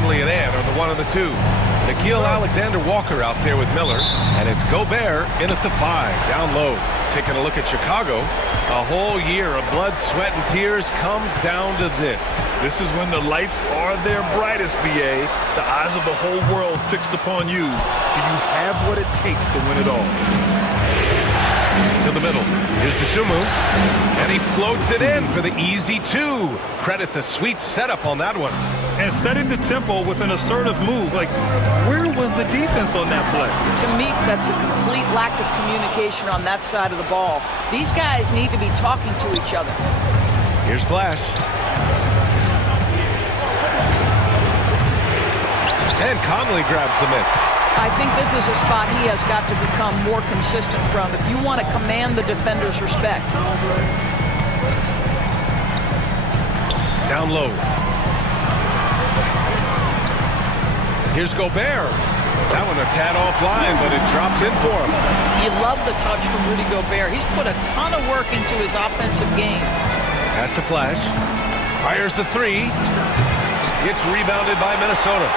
Conley and Ant are the 1 and the 2. Nickeil Alexander-Walker out there with Miller, and it's Gobert in at the 5, down low. Taking a look at Chicago, a whole year of blood, sweat, and tears comes down to this. This is when the lights are their brightest, BA. The eyes of the whole world fixed upon you. Do you have what it takes to win it all? To the middle. Here's Dosunmu. And he floats it in for the easy 2. Credit the sweet setup on that one. And setting the tempo with an assertive move. Like, where was the defense on that play? To me, that's a complete lack of communication on that side of the ball. These guys need to be talking to each other. Here's Flash. And Conley grabs the miss. I think this is a spot he has got to become more consistent from if you want to command the defender's respect. Down low. Here's Gobert. That one a tad offline, but it drops in for him. You love the touch from Rudy Gobert. He's put a ton of work into his offensive game. Pass to Flash. Fires the 3. It's rebounded by Minnesota.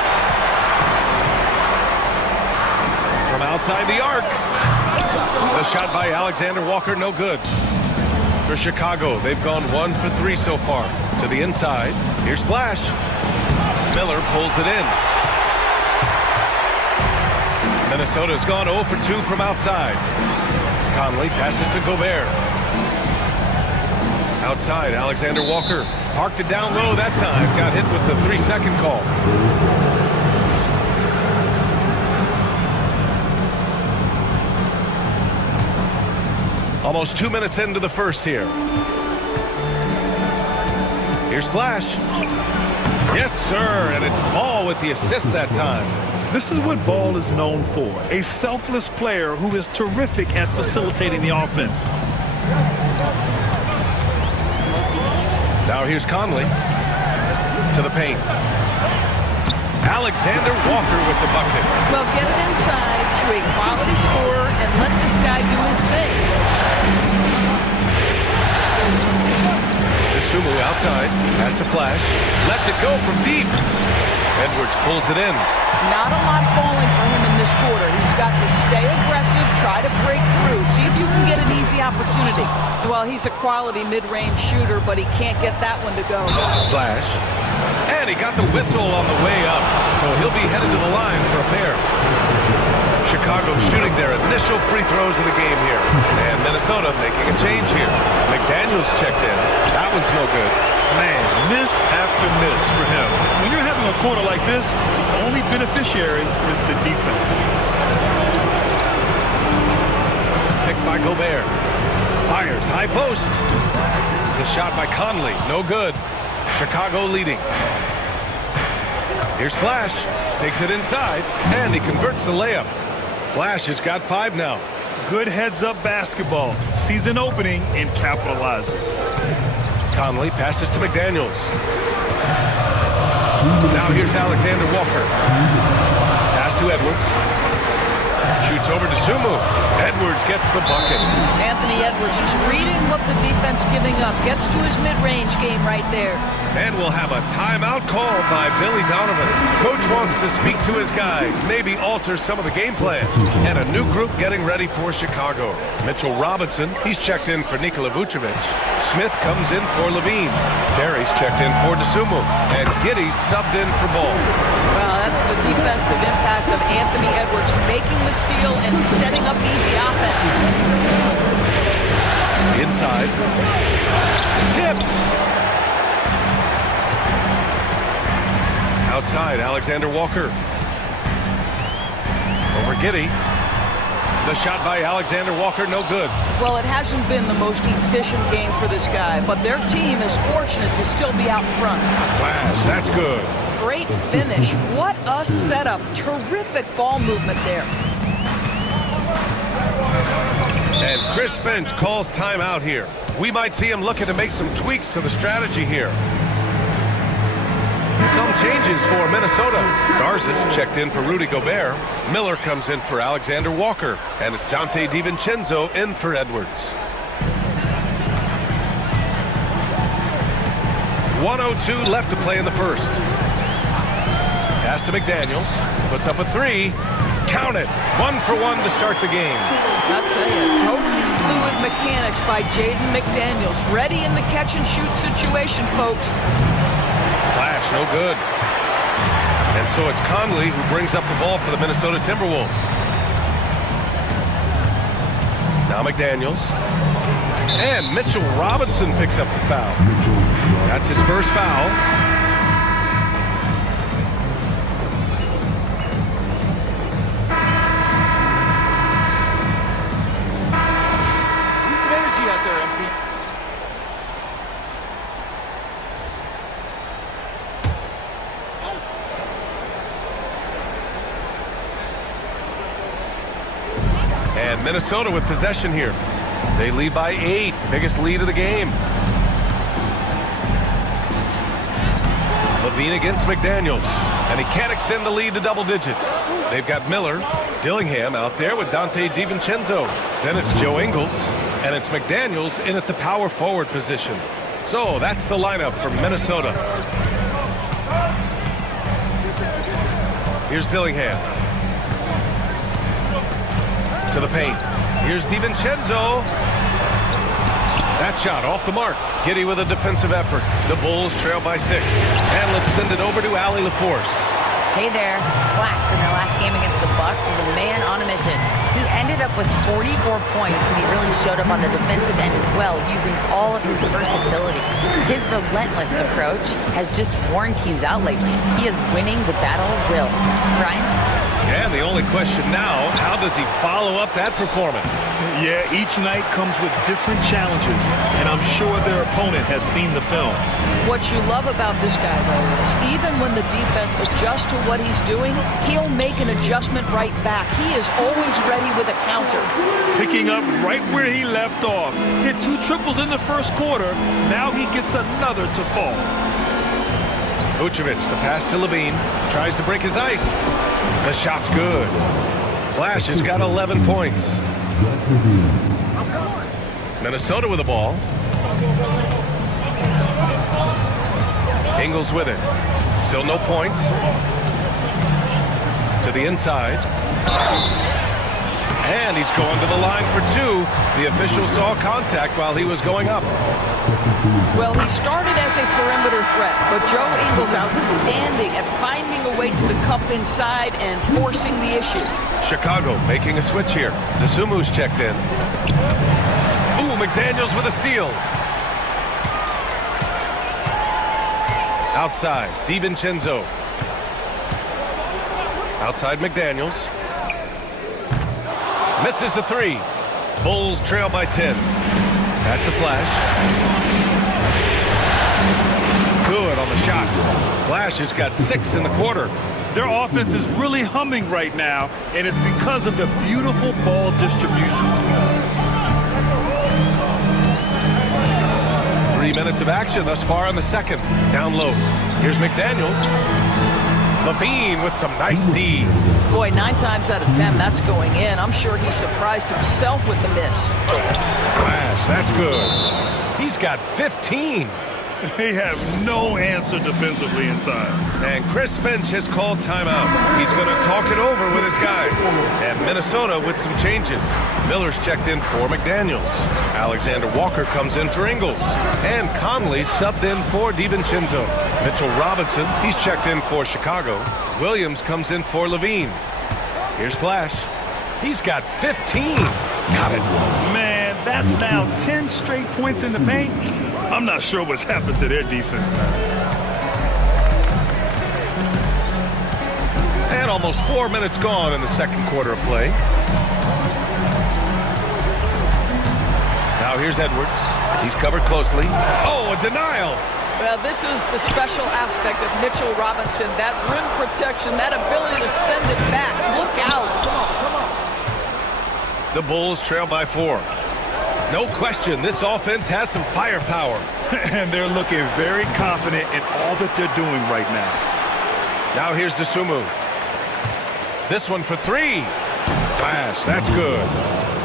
From outside the arc. The shot by Alexander-Walker, no good. For Chicago, they've gone 1 for 3 so far. To the inside. Here's Flash. Miller pulls it in. Minnesota's gone 0 for 2 from outside. Conley passes to Gobert. Outside, Alexander-Walker parked it down low that time. Got hit with the 3-second call. Almost 2 minutes into the first here. Here's Flash. Yes, sir, and it's Ball with the assist that time. This is what Ball is known for, a selfless player who is terrific at facilitating the offense. Now here's Conley to the paint. Alexander-Walker with the bucket. Well, get it inside to a quality scorer and let this guy do his thing. Dosunmu outside, pass to Flash, lets it go from deep. Edwards pulls it in. Not a lot falling for him in this quarter. He's got to stay aggressive, try to break through, see if you can get an easy opportunity. Well, he's a quality mid-range shooter, but he can't get that one to go. Flash. And he got the whistle on the way up, so he'll be headed to the line for a pair. Chicago shooting their initial free throws of the game here. And Minnesota making a change here. McDaniels checked in. That one's no good. Man, miss after miss for him. When you're having a quarter like this, the only beneficiary is the defense. Picked by Gobert. Fires, high post. The shot by Conley, no good. Chicago leading. Here's Flash. Takes it inside, and he converts the layup. Flash has got 5 now. Good heads-up basketball. Sees an opening and capitalizes. Conley passes to McDaniels. Now here's Alexander-Walker. Pass to Edwards. Shoots over to Dosunmu. Edwards gets the bucket. Anthony Edwards just reading what the defense giving up. Gets to his mid-range game right there. And we'll have a timeout called by Billy Donovan. Coach wants to speak to his guys, maybe alter some of the game plan. And a new group getting ready for Chicago. Mitchell Robinson, he's checked in for Nikola Vucevic. Smith comes in for Levine. Terry's checked in for Dosunmu. And Giddey's subbed in for Ball. Well, that's the defensive impact of Anthony Edwards making the steal and setting up easy offense. Inside. Tipped. Outside, Alexander-Walker. Over Giddey. The shot by Alexander-Walker, no good. Well, it hasn't been the most efficient game for this guy, but their team is fortunate to still be out in front. Flash, that's good. Great finish. What a setup. Terrific ball movement there. And Chris Finch calls timeout here. We might see him looking to make some tweaks to the strategy here. Some changes for Minnesota. Garza's checked in for Rudy Gobert. Miller comes in for Alexander-Walker. And it's Dante DiVincenzo in for Edwards. 1:02 left to play in the first. to McDaniels. Puts up a three. Count it. 1 for 1 to start the game. I'll tell you, totally fluid mechanics by Jaden McDaniels. Ready in the catch-and-shoot situation, folks. Flash, no good. And so it's Conley who brings up the ball for the Minnesota Timberwolves. Now McDaniels. And Mitchell Robinson picks up the foul. That's his first foul. Need some energy out there, MP. And Minnesota with possession here. They lead by 8. Biggest lead of the game. Levine against McDaniels. And he can't extend the lead to double digits. They've got Miller, Dillingham out there with Dante DiVincenzo. Then it's Joe Ingles. And it's McDaniels in at the power forward position. So that's the lineup for Minnesota. Here's Dillingham. To the paint. Here's DiVincenzo. That shot off the mark. Giddey with a defensive effort. The Bulls trail by 6. And let's send it over to Allie LaForce. Hey there. Flash in their last game against the Bucks is a man on a mission. He ended up with 44 points, and he really showed up on the defensive end as well, using all of his versatility. His relentless approach has just worn teams out lately. He is winning the battle of wills. Ryan? And the only question now, how does he follow up that performance? Yeah, each night comes with different challenges, and I'm sure their opponent has seen the film. What you love about this guy, though, is even when the defense adjusts to what he's doing, he'll make an adjustment right back. He is always ready with a counter. Picking up right where he left off. Hit 2 triples in the first quarter. Now he gets another to fall. Vucevic, the pass to Levine. Tries to break his ice. The shot's good. Flash has got 11 points. Minnesota with the ball. Ingles with it. Still no points. To the inside. And he's going to the line for 2. The official saw contact while he was going up. Well, he started as a perimeter threat, but Joe Ingles outstanding at finding a way to the cup inside and forcing the issue. Chicago making a switch here. Desumu's checked in. Ooh, McDaniels with a steal. Outside, DiVincenzo. Outside McDaniels. Misses the 3. Bulls trail by 10. Pass to Flash. Good on the shot. Flash has got 6 in the quarter. Their offense is really humming right now, and it's because of the beautiful ball distribution. 3 minutes of action thus far in the second. Down low. Here's McDaniels. Levine with some nice D. Boy, 9 times out of 10, that's going in. I'm sure he surprised himself with the miss. Flash, that's good. He's got 15. They have no answer defensively inside. And Chris Finch has called timeout. He's going to talk it over with his guys. And Minnesota with some changes. Miller's checked in for McDaniels. Alexander Walker comes in for Ingles. And Conley subbed in for DiVincenzo. Mitchell Robinson, he's checked in for Chicago. Williams comes in for Levine. Here's Flash. He's got 15. Got it. Man, that's now 10 straight points in the paint. I'm not sure what's happened to their defense. And almost 4 minutes gone in the second quarter of play. Now here's Edwards. He's covered closely. Oh, a denial. Well, this is the special aspect of Mitchell Robinson. That rim protection, that ability to send it back. Look out. Come on. The Bulls trail by 4. No question, this offense has some firepower. And they're looking very confident in all that they're doing right now. Now here's Desumu. This one for 3. Flash, that's good.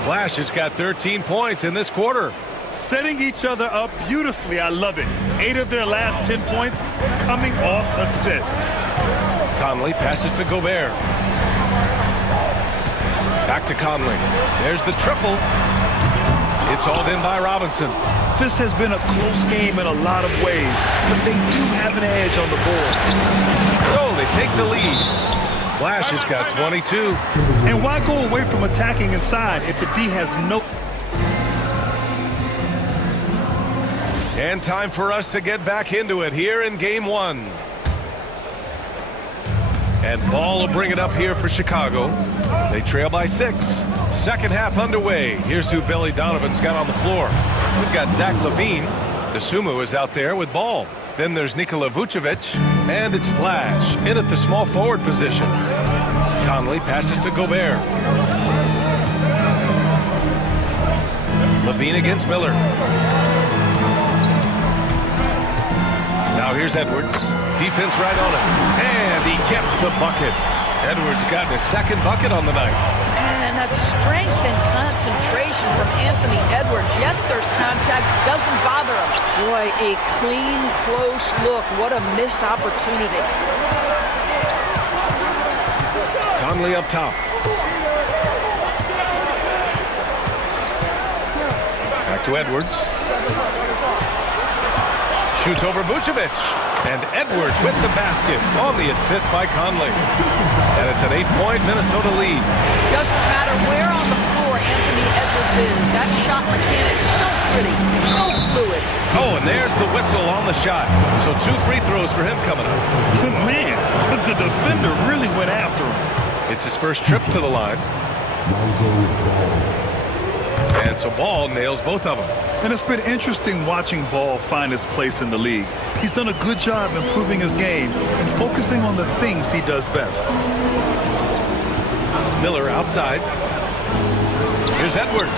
Flash has got 13 points in this quarter. Setting each other up beautifully. I love it. 8 of their last 10 points coming off assists. Conley passes to Gobert. Back to Conley. There's the triple. It's hauled in by Robinson. This has been a close game in a lot of ways, but they do have an edge on the board. So they take the lead. Flash has got 22. And why go away from attacking inside if the D has no... And time for us to get back into it here in game one. And Ball will bring it up here for Chicago. They trail by 6. Second half underway. Here's who Billy Donovan's got on the floor. We've got Zach LaVine. Dosunmu is out there with Ball. Then there's Nikola Vucevic. And it's Flash in at the small forward position. Conley passes to Gobert. LaVine against Miller. Now here's Edwards. Defense right on him. And he gets the bucket. Edwards got his second bucket on the night. And that strength and concentration from Anthony Edwards. Yes, there's contact. Doesn't bother him. Boy, a clean, close look. What a missed opportunity. Conley up top. Back to Edwards. Shoots over Vucevic. And Edwards with the basket on the assist by Conley. And it's an 8-point Minnesota lead. Doesn't matter where on the floor Anthony Edwards is. That shot mechanic so pretty, so fluid. Oh, and there's the whistle on the shot. So 2 free throws for him coming up. Man, the defender really went after him. It's his first trip to the line. And so Ball nails both of them. And it's been interesting watching Ball find his place in the league. He's done a good job improving his game and focusing on the things he does best. Miller outside. Here's Edwards.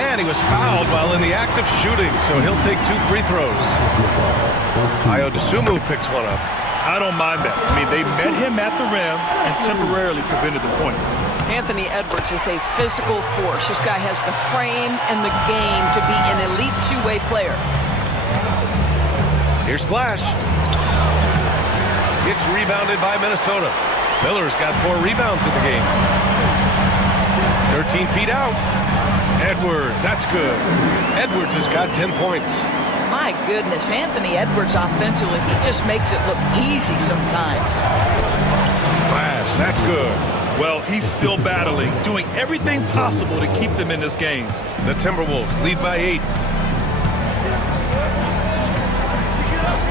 And he was fouled while in the act of shooting, so he'll take 2 free throws. Dosunmu picks one up. I don't mind that. I mean, they met him at the rim and temporarily prevented the points. Anthony Edwards is a physical force. This guy has the frame and the game to be an elite two-way player. Here's Flash. It's rebounded by Minnesota. Miller's got 4 rebounds in the game. 13 feet out. Edwards, that's good. Edwards has got 10 points. My goodness, Anthony Edwards offensively, he just makes it look easy sometimes. Flash, that's good. Well, he's still battling, doing everything possible to keep them in this game. The Timberwolves lead by 8.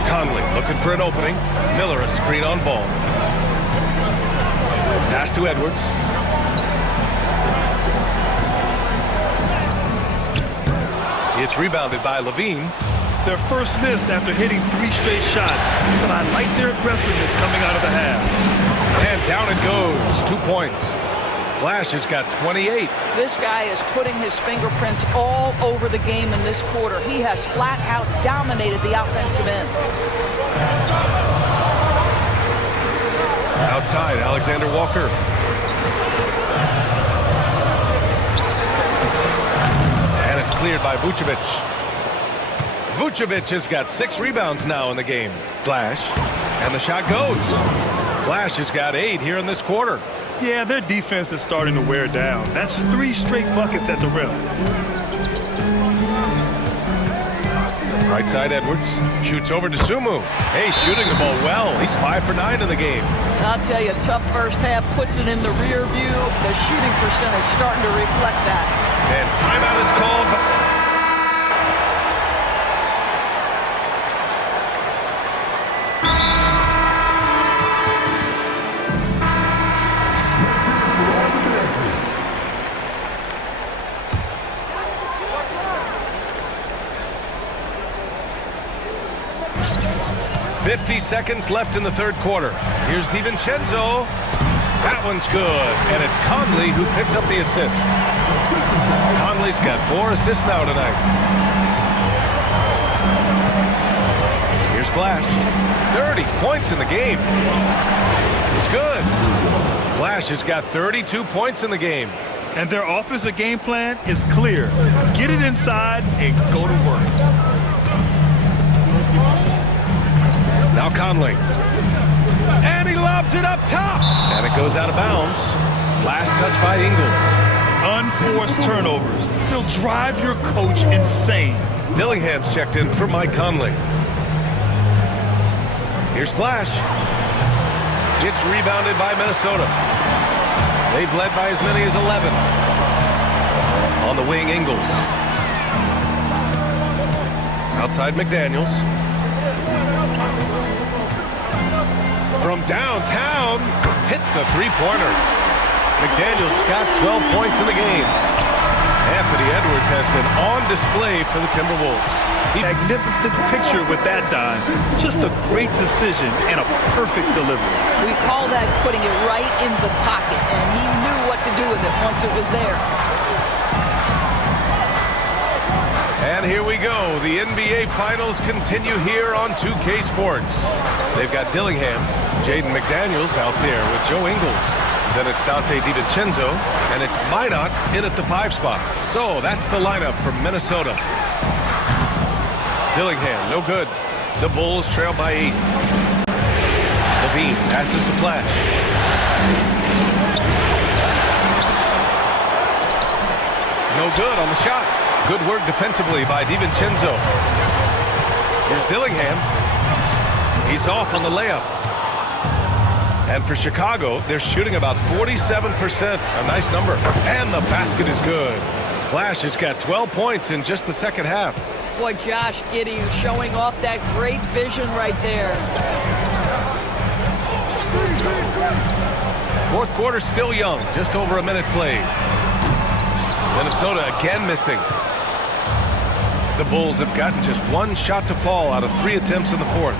Conley looking for an opening. Miller a screen on Ball. Pass to Edwards. It's rebounded by LaVine. Their first missed after hitting 3 straight shots, but I like their aggressiveness coming out of the half. And down it goes. 2 points. Flash has got 28. This guy is putting his fingerprints all over the game in this quarter. He has flat out dominated the offensive end. Outside, Alexander Walker. And it's cleared by Vucevic. Vucevic has got 6 rebounds now in the game. Flash, and the shot goes. Flash has got 8 here in this quarter. Yeah, their defense is starting to wear down. That's 3 straight buckets at the rim. Right side, Edwards shoots over to Sumu. Hey, shooting the ball well. He's 5 for 9 in the game. I'll tell you, tough first half, puts it in the rear view. The shooting percentage starting to reflect that. And timeout is called. 50 seconds left in the third quarter. Here's DiVincenzo. That one's good. And it's Conley who picks up the assist. Conley's got 4 assists now tonight. Here's Flash. 30 points in the game. It's good. Flash has got 32 points in the game. And their offensive game plan is clear. Get it inside and go to work. Now Now Conley. And he lobs it up top. And it goes out of bounds. Last touch by Ingles. Unforced turnovers. They'll drive your coach insane. Dillingham's checked in for Mike Conley. Here's Flash. It's rebounded by Minnesota. They've led by as many as 11. On the wing, Ingles. Outside McDaniels. From downtown, hits the three-pointer. McDaniels got 12 points in the game. Anthony Edwards has been on display for the Timberwolves. Magnificent picture with that dive. Just a great decision and a perfect delivery. We call that putting it right in the pocket, and he knew what to do with it once it was there. And here we go. The NBA Finals continue here on 2K Sports. They've got Dillingham, Jaden McDaniels out there with Joe Ingles. Then it's Dante DiVincenzo, and it's Minot in at the 5 spot. So that's the lineup from Minnesota. Dillingham, no good. The Bulls trail by 8. Levine passes to Flash. No good on the shot. Good work defensively by DiVincenzo. Here's Dillingham. He's off on the layup. And for Chicago, they're shooting about 47%. A nice number. And the basket is good. Flash has got 12 points in just the second half. Boy, Josh Giddey showing off that great vision right there. Fourth quarter still young. Just over a minute played. Minnesota again missing. The Bulls have gotten just one shot to fall out of 3 attempts in the fourth.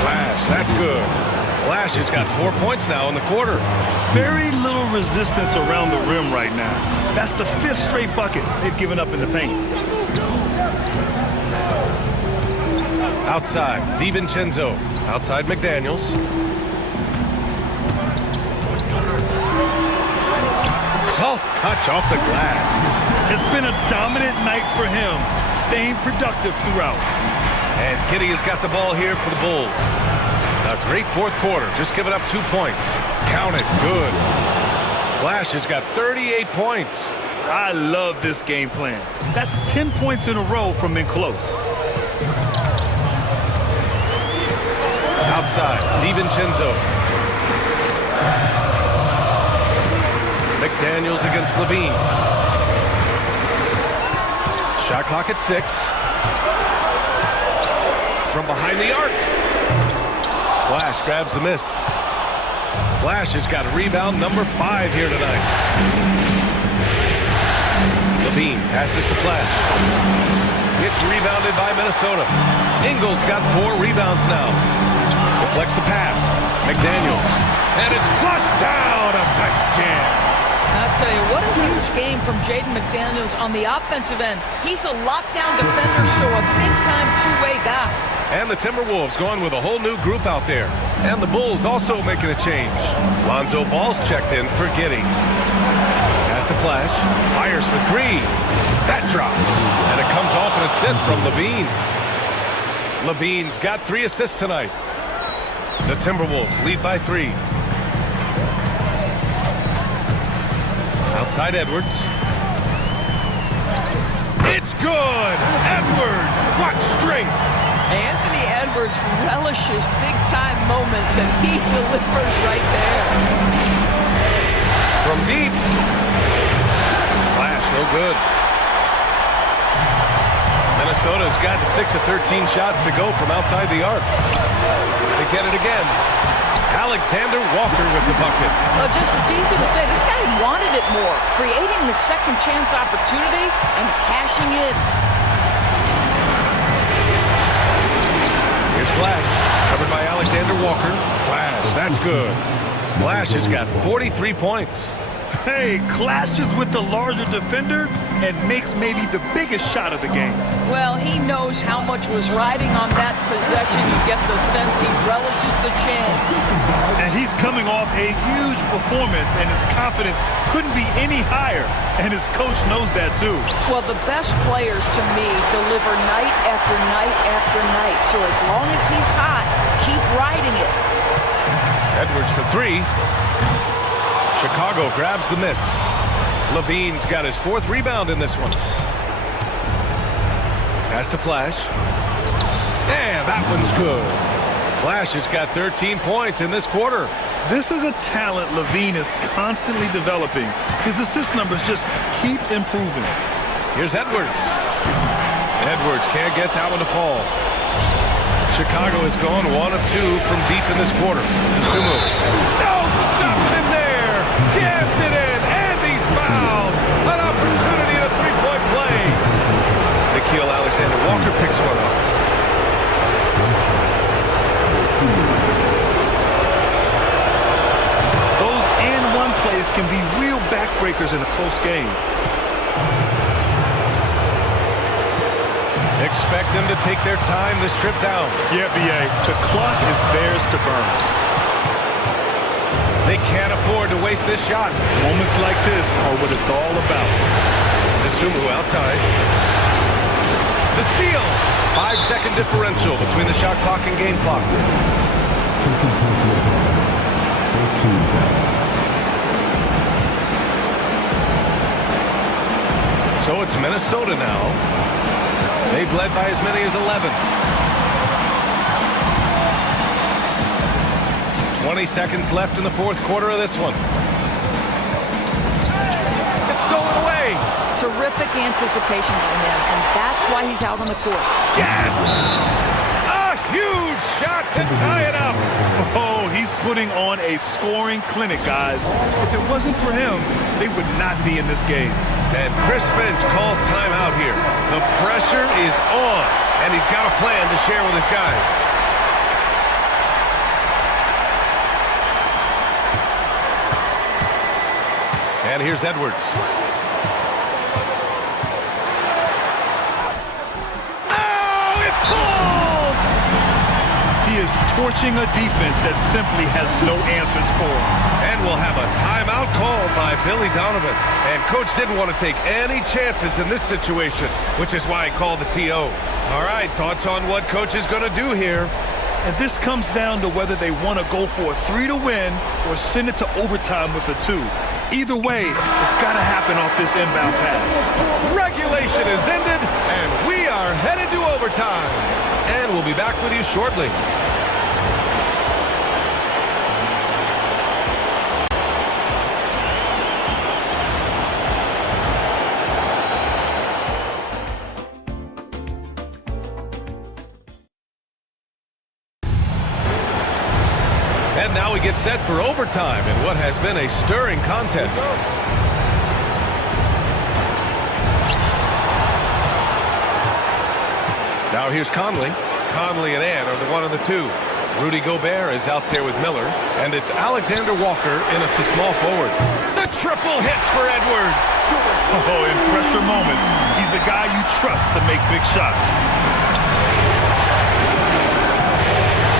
Flash, that's good. Flash has got 4 points now in the quarter. Very little resistance around the rim right now. That's the 5th straight bucket they've given up in the paint. Outside, DiVincenzo. Outside, McDaniels. Soft touch off the glass. It's been a dominant night for him, staying productive throughout. And Giddey has got the ball here for the Bulls. A great fourth quarter, just giving up 2 points. Count it, good. Flash has got 38 points. I love this game plan. That's 10 points in a row from in close. Outside, DiVincenzo. McDaniels against Levine. Shot clock at 6. From behind the arc. Flash grabs the miss. Flash has got rebound number 5 here tonight. Levine passes to Flash. It's rebounded by Minnesota. Ingles got 4 rebounds now. Deflects the pass. McDaniels. And it's flushed down. A nice jam. I'll tell you, what a huge game from Jaden McDaniels on the offensive end. He's a lockdown defender, so a big-time two-way guy. And the Timberwolves going with a whole new group out there. And the Bulls also making a change. Lonzo Ball's checked in for Giddey. Pass to Flash. Fires for 3. That drops. And it comes off an assist from Levine. Levine's got 3 assists tonight. The Timberwolves lead by 3. Outside Edwards. It's good! Edwards! What strength! Anthony Edwards relishes big-time moments, and he delivers right there. From deep. Flash, no good. Minnesota's gotten 6 of 13 shots to go from outside the arc. They get it again. Alexander Walker with the bucket. Well, just it's easy to say, this guy wanted it more, creating the second chance opportunity and cashing in. Here's Flash, covered by Alexander Walker. Flash, that's good. Flash has got 43 points. Hey, clashes with the larger defender? and makes maybe the biggest shot of the game. Well, he knows how much was riding on that possession. You get the sense he relishes the chance. And he's coming off a huge performance, and his confidence couldn't be any higher. And his coach knows that too. Well, the best players to me deliver night after night after night. So as long as he's hot, keep riding it. Edwards for three. Chicago grabs the miss. Levine's got his fourth rebound in this one. Pass to Flash. And that one's good. Flash has got 13 points in this quarter. This is a talent Levine is constantly developing. His assist numbers just keep improving. Here's Edwards. Edwards can't get that one to fall. Chicago has gone 1 of 2 from deep in this quarter. Sumu. No, stopping him there. Jams it in, and he's fouled. An opportunity at a three-point play. Nickeil Alexander-Walker picks one up. Those and-one plays can be real backbreakers in a close game. Expect them to take their time this trip down. Yeah, B.A., the clock is theirs to burn. They can't afford to waste this shot. Moments like this are what it's all about. Sumu outside. The steal. 5-second differential between the shot clock and game clock. So it's Minnesota now. They've led by as many as 11. 20 seconds left in the fourth quarter of this one. It's stolen away. Terrific anticipation by him, and that's why he's out on the court. Yes! A huge shot to tie it up. Oh, he's putting on a scoring clinic, guys. If it wasn't for him, they would not be in this game. And Chris Finch calls timeout here. The pressure is on, and he's got a plan to share with his guys. And here's Edwards. Oh, it falls! He is torching a defense that simply has no answers for him. And we'll have a timeout called by Billy Donovan. And Coach didn't want to take any chances in this situation, which is why he called the TO. All right, thoughts on what Coach is going to do here? And this comes down to whether they want to go for a 3 to win or send it to overtime with a 2. Either way, it's got to happen off this inbound pass. Regulation is ended, and we are headed to overtime. And we'll be back with you shortly. And now we get set for overtime in what has been a stirring contest. Now here's Conley. Conley and Ann are the 1 and the 2. Rudy Gobert is out there with Miller, and it's Alexander Walker in at the small forward. The triple hit for Edwards. Oh, in pressure moments, he's a guy you trust to make big shots.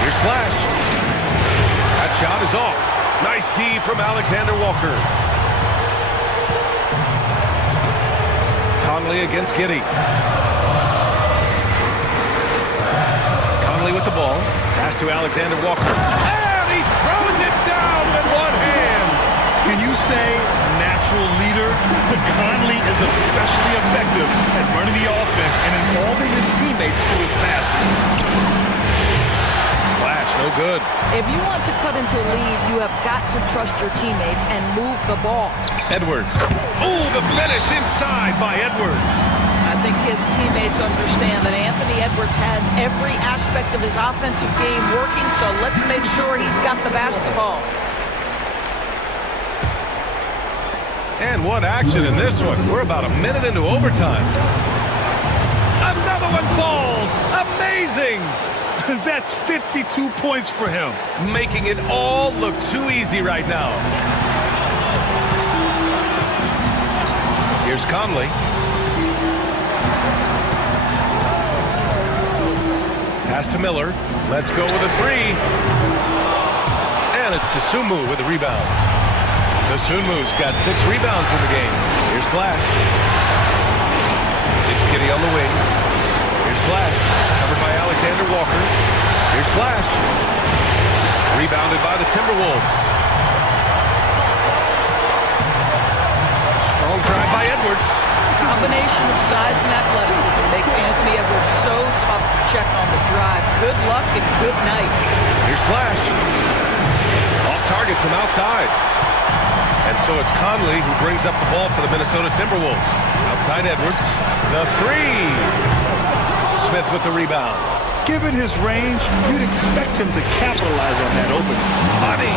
Here's Flash. That shot is off. Nice D from Alexander Walker. Conley against Giddey. Conley with the ball. Pass to Alexander Walker. And he throws it down with one hand. Can you say natural leader? Conley is especially effective at running the offense and involving his teammates through his passes. Flash, no good. If you want to cut into a lead, you have got to trust your teammates and move the ball. Edwards. Oh, the finish inside by Edwards. I think his teammates understand that Anthony Edwards has every aspect of his offensive game working, so let's make sure he's got the basketball. And what action in this one. We're about a minute into overtime. Another one falls. Amazing. That's 52 points for him. Making it all look too easy right now. Here's Conley. Pass to Miller. Let's go with a three. And it's Dosunmu with the rebound. Dosunmu's got 6 rebounds in the game. Here's Flash. It's Giddey on the wing. Here's Flash. Covered by Alexander Walker. Here's Flash. Rebounded by the Timberwolves. Strong drive by Edwards. Combination of size and athleticism makes Anthony Edwards so tough to check on the drive. Good luck and good night. Here's Flash. Off target from outside. And so it's Conley who brings up the ball for the Minnesota Timberwolves. Outside Edwards. The three. Smith with the rebound. Given his range, you'd expect him to capitalize on that opening. Money.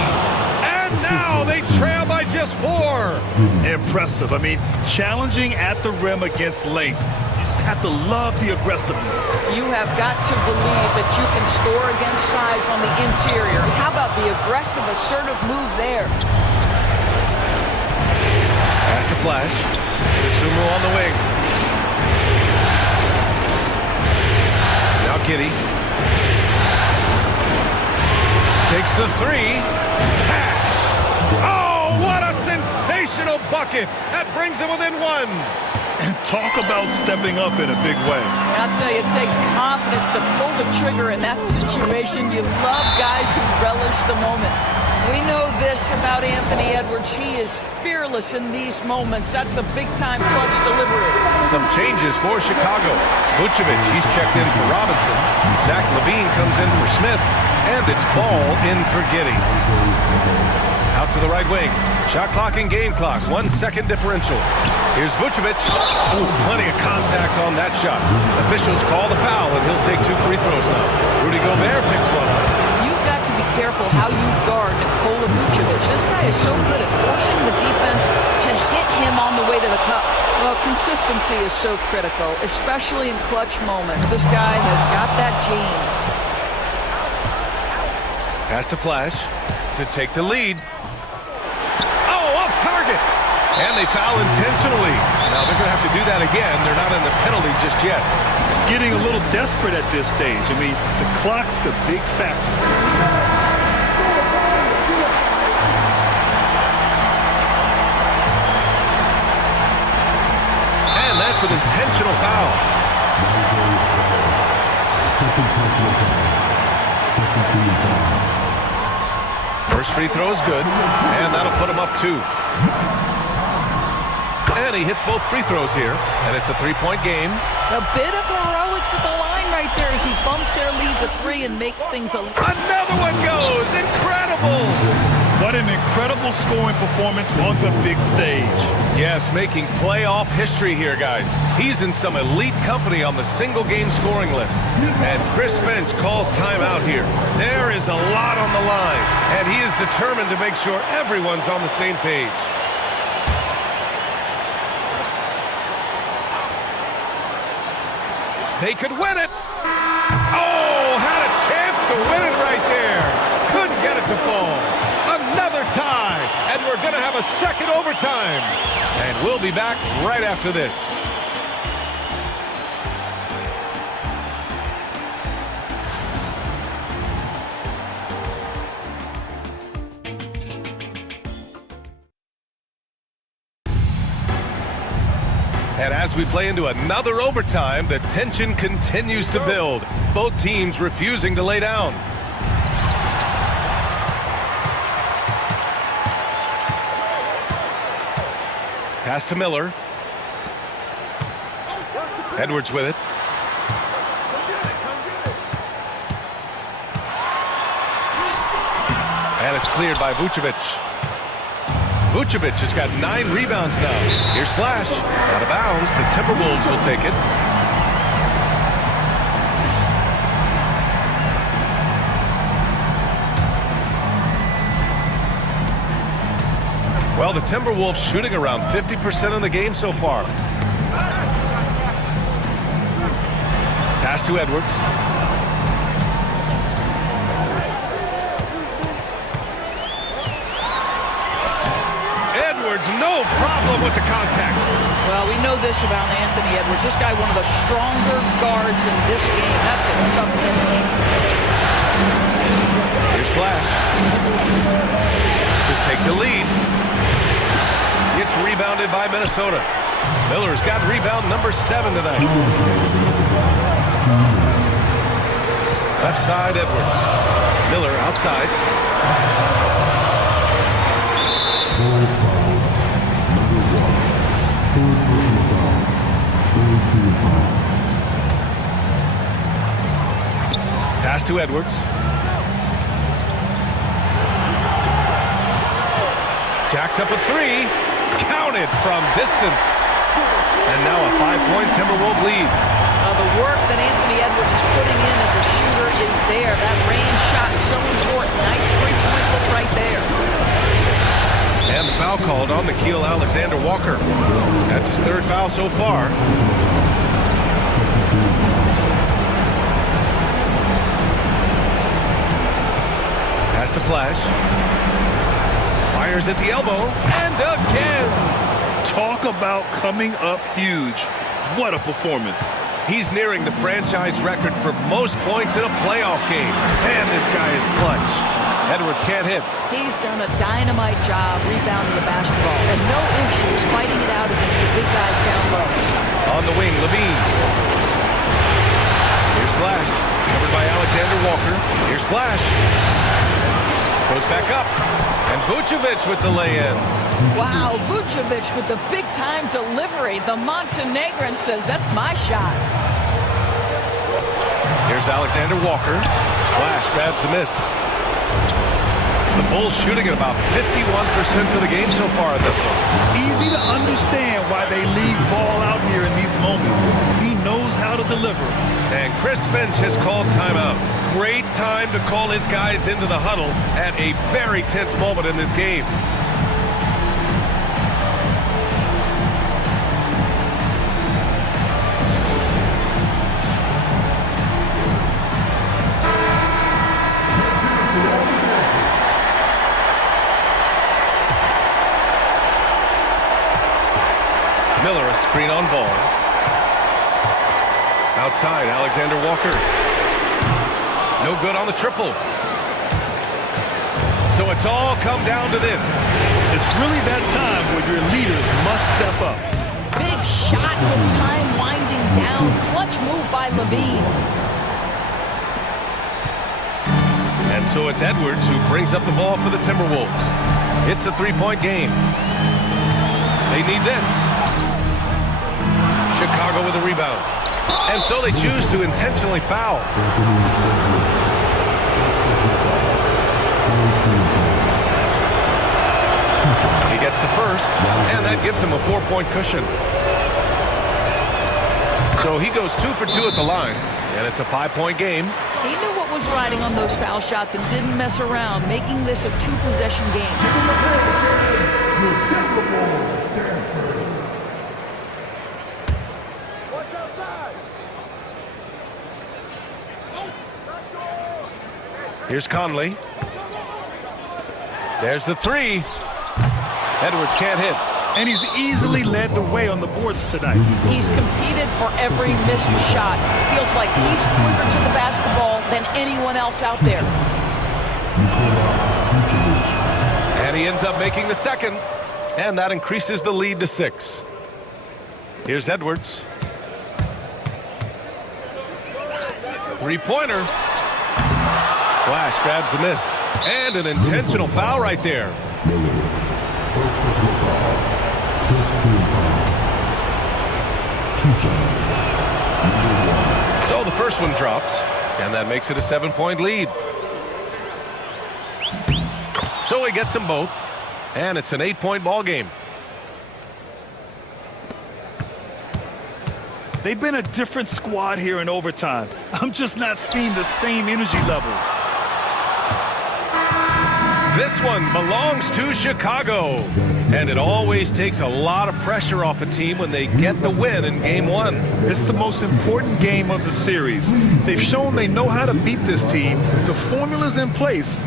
And now they trail by just 4. Impressive. I mean, challenging at the rim against length. You just have to love the aggressiveness. You have got to believe that you can score against size on the interior. How about the aggressive, assertive move there? Pass to Flash. Dosunmu on the wing. Now Giddey. Takes the three. Pass. Oh, what a sensational bucket. That brings him within 1. And talk about stepping up in a big way. I'll tell you, it takes confidence to pull the trigger in that situation. You love guys who relish the moment. We know this about Anthony Edwards. He is fearless in these moments. That's a big-time clutch delivery. Some changes for Chicago. Vucevic, he's checked in for Robinson. Zach LaVine comes in for Smith. And it's ball in for Giddey. Out to the right wing. Shot clock and game clock. 1 second differential. Here's Vucevic. Oh, plenty of contact on that shot. Officials call the foul, and he'll take 2 free throws now. Rudy Gobert picks one up. You've got to be careful how you guard Nikola Vucevic. This guy is so good at forcing the defense to hit him on the way to the cup. Well, consistency is so critical, especially in clutch moments. This guy has got that gene. Pass to Flash to take the lead. Oh, off target. And they foul intentionally. Now they're going to have to do that again. They're not in the penalty just yet. Getting a little desperate at this stage. I mean, the clock's the big factor. And that's an intentional foul. First free throw is good, and that'll put him up 2. And he hits both free throws here, and it's a 3-point game. A bit of heroics at the line right there as he bumps their lead to 3 and makes things a... Another one goes! Incredible! What an incredible scoring performance on the big stage. Yes, making playoff history here, guys. He's in some elite company on the single-game scoring list. And Chris Finch calls timeout here. There is a lot on the line, and he is determined to make sure everyone's on the same page. They could win it. Oh, had a chance to win it right there. Couldn't get it to fall. Another tie, and we're going to have a second overtime. And we'll be back right after this. And as we play into another overtime, the tension continues to build. Both teams refusing to lay down. Pass to Miller. Edwards with it. And it's cleared by Vucevic. Vucevic has got 9 rebounds now. Here's Flash. Out of bounds. The Timberwolves will take it. Well, the Timberwolves shooting around 50% in the game so far. Pass to Edwards. Edwards, no problem with the contact. Well, we know this about Anthony Edwards. This guy, one of the stronger guards in this game. That's a tough finish. Here's Flash to take the lead. It's rebounded by Minnesota. Miller's got rebound number 7 tonight. Left side, Edwards. Miller outside. Pass to Edwards. Jacks up a 3. Counted from distance. And now a 5-point Timberwolves lead. The work that Anthony Edwards is putting in as a shooter is there. That range shot so important. Nice three-point look right there. And the foul called on Nickeil Alexander-Walker. That's his 3rd foul so far. Pass to Flash. Fires at the elbow. And again. Talk about coming up huge. What a performance. He's nearing the franchise record for most points in a playoff game. Man, this guy is clutch. Edwards can't hit. He's done a dynamite job rebounding the basketball, and no issues fighting it out against the big guys down low. On the wing, Levine. Here's Flash. Covered by Alexander-Walker. Here's Flash. Goes back up. And Vucevic with the lay-in. Wow, Vucevic with the big-time delivery. The Montenegrin says, that's my shot. Here's Alexander-Walker. Flash grabs the miss. The Bulls shooting at about 51% of the game so far in this one. Easy to understand why they leave ball out here in these moments. He knows how to deliver. And Chris Finch has called timeout. Great time to call his guys into the huddle at a very tense moment in this game. Miller, a screen on ball. Outside, Alexander-Walker. No good on the triple. So it's all come down to this. It's really that time where your leaders must step up. Big shot with time winding down. Clutch move by Levine. And so it's Edwards who brings up the ball for the Timberwolves. It's a 3-point game. They need this. Chicago with a rebound. And so they choose to intentionally foul. He gets the first, and that gives him a 4-point cushion. So he goes 2 for 2 at the line, and it's a 5-point game. He knew what was riding on those foul shots and didn't mess around, making this a 2-possession game. Watch outside. Here's Conley. There's the 3. Edwards can't hit. And he's easily led the way on the boards tonight. He's competed for every missed shot. Feels like he's quicker to the basketball than anyone else out there. And he ends up making the second. And that increases the lead to 6. Here's Edwards. 3-pointer. Flash grabs the miss. And an intentional foul right there. So the first one drops, and that makes it a 7-point lead. So he gets them both, and it's an 8-point ball game. They've been a different squad here in overtime. I'm just not seeing the same energy level. This one belongs to Chicago. And it always takes a lot of pressure off a team when they get the win in Game 1. It's the most important game of the series. They've shown they know how to beat this team. The formula's in place.